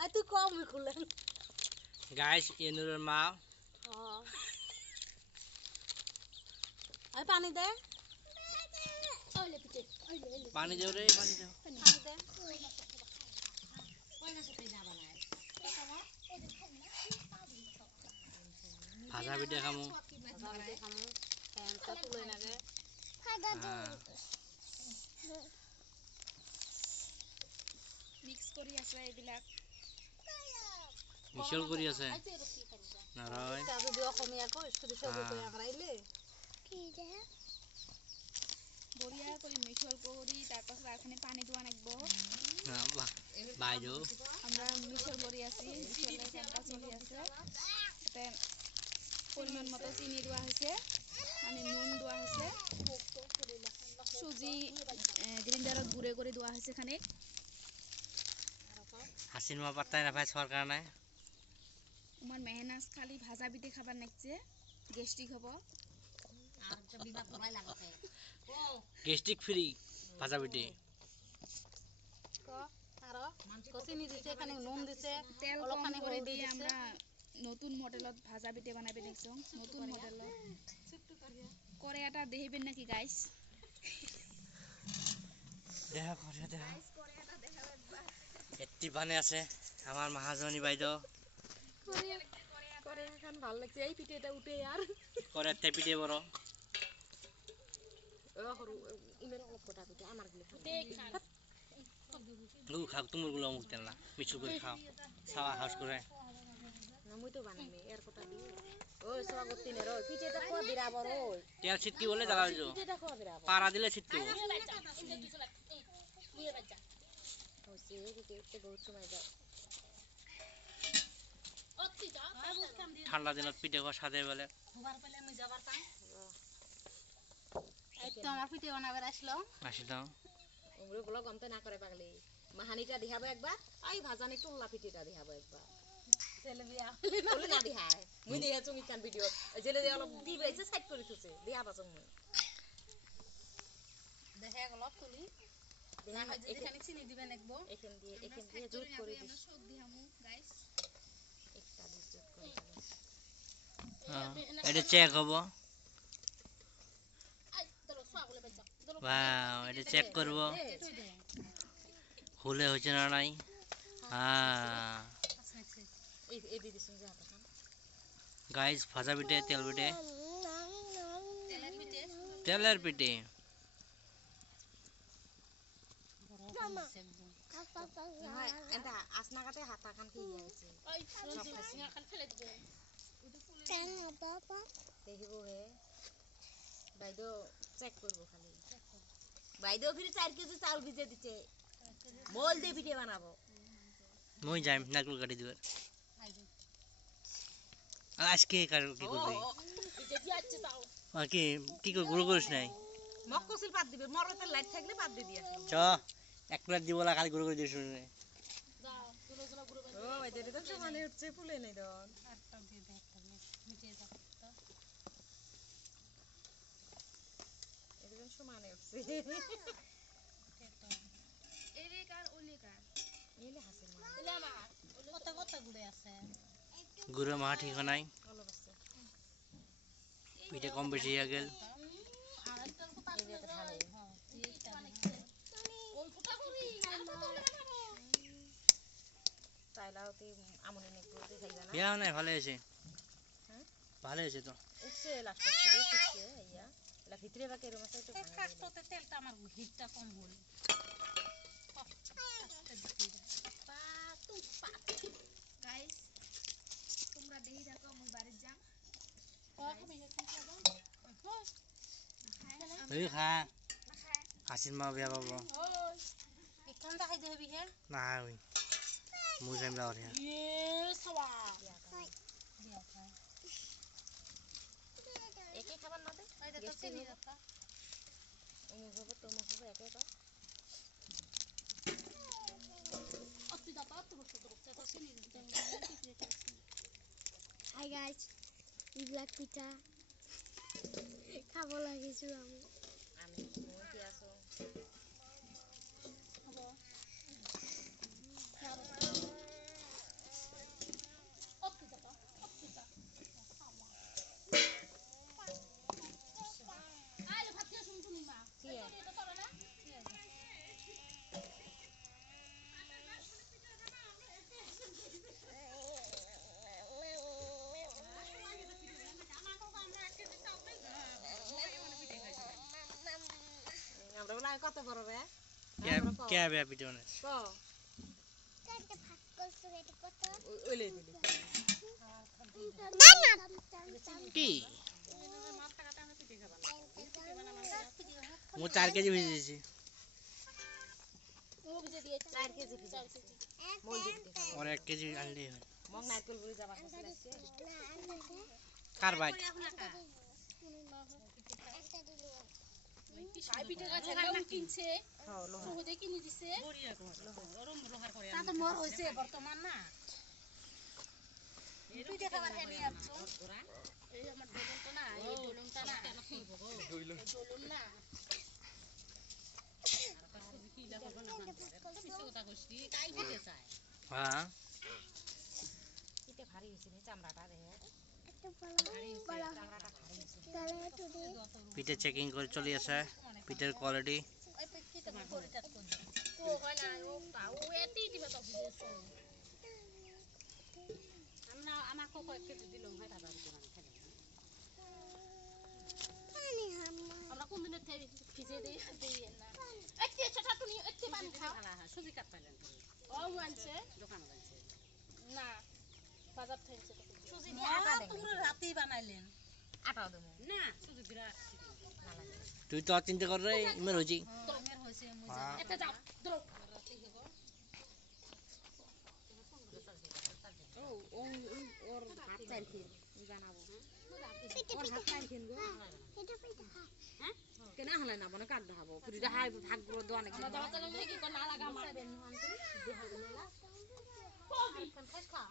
I তুই কম খুলে guys এনুরের মা আই পানি দে পানি দেও রে পানি দেও পানি দে ভাজা পিঠা খামু ফ্যানটা তুলে নাগে মিক্স কৰি আছে এইবিলাক মিশল কৰি আছে নারয় তাবে দিও কমি আকো স্কুটি সব কই আমরাইলে কি দে বড়িয়া কৰি মিশল কৰি তাৰ পাছত আখানে পানী দুৱা নাগবো বাইদেউ আমরা মিশল কৰি আছি মিশলের কামটা চলি আছে এতে পরিমাণ মতো চিনি দেওয়া হয়েছে মানে নুন দেওয়া হয়েছে সুজি গ্রাইন্ডারত গুঁড়ে করে দেওয়া হয়েছে এখানে হাসিন মা পাত্তাই না ভাই সরকার নাই আমার মেহনাজ খালি ভাজা পিঠে খাবার নাকছে গ্যাস্ট্রিক হবো আর তো বিবাদ করাই লাগতে গ্যাস্ট্রিক ফ্রি ভাজা পিঠে ক আর কচিনি দিছে এখানে নুন দিছে তেল কম করে দিয়ে আমরা নতুন মডেলত ভাজা পিঠে বানাবে দেখছো নতুন মডেলত করে এটা দেখিবেন নাকি গাইস দেখা করে দেখা এটি বানে আছে আমার মহাজনী বাইদেউ করে এখন ভালো লাগছে এই পিঠেটা উঠে আর করে তে পিঠে বড় গু খাও তোমার গুলো মুখ দেন না মিছু করে খাও সাওয়া হাউস করে মুই তো বানাইমে এর কথা দি ওই সবা গতি নে রই পিঠেটা কো দিরা বড় ওই তেল ছিটকি বলে জ্বালা দিও পিঠেটা কো দিরা পাড়া দিলে ছিটকি ওসে দিতে উঠতে বহুত সময় যায় ঠান্ডা দিনত পিঠে খাওয়া সাদে বলে হবার পেলে আমি যাবার পাই এই তো আমার পিঠে বানাবার আসলো আসি দাও ওগুলো বলো গমতে না করে পাগলি মাহানিটা দিহাবো একবার আই ভাজানি তোল্লা পিঠেটা দিহাবো একবার ছেলে বিয়া বলে না দিহায় মুই দিয়া তুমি কান ভিডিও জেলে দিয়া অলপ দি বাইছে সাইড করে থুছে দিয়া বাজং মুই দেখে অলপ তুলি না হয় যদি খানি চিনি দিবেন একবো এখান দিয়ে জুত করে দিই আমরা সব দিহামু গাইস একটা দিয়ে জুত করে এটা চেক হবো ওয়াও এটা চেক করব খুলে হচ্ছে না নাই হ্যাঁ এই দিদি শুন যা তখন গাইস ভাজা পিঠে তেল পিঠে তেলের পিঠে তেলের পিঠে এটা আসনাগাতে হাতা কান কি হইছে ওই সিঙ্গা খান ফেলে দিবে কেন বাবা দেখিব হে বাইদো চেক করব খালি বাইদো ফিরে 4 কেজি চাউল ভিজে দিতে মোল দিয়ে পিঠে বানাবো মই যাই নাকল কাটি দিবে আজকে কার কি করবি পিঠে কি আছে তাও আর কি করে গুঁড়ো করিস নাই মক্কসিল পাত দিবে মরতে লাইট থাকলে পাত দিয়ে দিয়াছ চ এক প্লেট দিব লা খালি গুঁড়ো করে দিস শুনে যাও গুলো গুলো ও ভাই দেরি তো মানে হচ্ছে ফুলে নেই দন আটটা দিয়ে দে একটা মিটে দাও একদম সমানে উঠছে এরে কার ওলে কার এলে হাসে মা এলে আমার কত কত গুড়ে আছে গুঁড়ো মা ঠিক নাই ভালো আছে পিঠে কম বেশি হয়ে গেল আর একটা কথা আছে হ্যাঁ ওই ফুটা করি চাইলাও কি আমনে নে করতে খাইবা না বিয়া নাই ভালো হয়েছে হ্যাঁ ভালো হয়েছে তো উঠছে লাস্টে করে উঠছে আইয়া লা ভিতরে বাকি এর মতো একটু ভাঙা কাটতে তেলটা আমার হিটটা কম বল গাইস তোমরা দেই দেখো মুই বাড়ি যাম এই খা হাসিন মা বিয়া পাবো এখানটা খাই যাবি হে না ওই মুই যাইম যাওয়ার হ্যাঁ সওয়া দিয়া খাই একে খাবার না দে এটা তো চিনি রাখা মুখ হবে তো মুখ হবে একে তো অতি দাতা তো বসে তো চিনি দিতে হাই গাইস ইবিলাক পিঠা খাব লাগিছো আমি মুখে আসো হবো ওলা কত বড় রে কে বে পিটে মানে ক ওইলে কি মু 4 কেজি ভিজে দিয়েছি ও ভিজে দিয়ে 4 কেজি মোল দিতে और 1 কেজি আনলে হয় মগ নারকেল বলি যাবা কাছে কার ভাই আই পিঠে গাছে লোহা কিনছে হ্যাঁ লোহা সহজে কিনে দিছে বড়িয়া গরম লোহার করে তা তো মর হইছে বর্তমান না পিঠে খাবার এনে আসছো এই আমার দোলন তো না এই দোলনটা না দোলন না हां কিতে ভারী হইছে নি চামড়াটা দেখে একটু বড় চামড়াটা ভারী হইছে পিঠে চেকিং করে চলে আসে পিঠের কোয়ালিটি ওই পিঠে তো করে টাত করে ও হয় না ও তাও এতি দিবে তো বুঝেছো আমরা আমাকে কয়েক কেজি দিলাম হয় দাদা আমরা কোন দিনে থেকে ভিজে দেই না এতি ছোট টুনি এতি পানি খাও সুজি কাট পাইলেন ও আনছে দোকানে যাইছে না বাজার থেকে সুজি দিয়ে আটা তোমরা রাতেই বানাইলেন আটা দেবো না সুজি দিরা তুই তো চিন্তা কর রে ইমের হইছি তোমের হইছে মুজা এটা যাও ধরো ও ওর হাত চাইল কি জানাবো ওর হাত চাইল কিন গো হ্যাঁ কেনা হলে না বনে কাট দেখাবো পুরি দেখাই ভাগ করে দোয়া নাকি আমরা দাওয়া চালাম কি কোন না লাগা আমার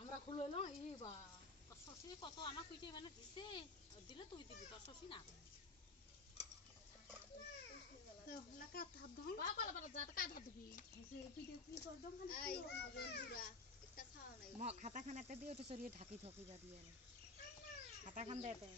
আমরা খুললো ই বা শশী কত আমার পিঠে মানে দিছে দিলে তুই দিবি তোর শশী না লাগা হাত ধর বাবা বাবা যা টাকা ধর দিবি পিঠে কি কর দম খালি এই বন্ধুরা একটা খাওয়া নাই খাতা খান একটা দিয়ে ওটা সরিয়ে ঢাকি ঢাকি যা দিয়ে খাতা খান দেতে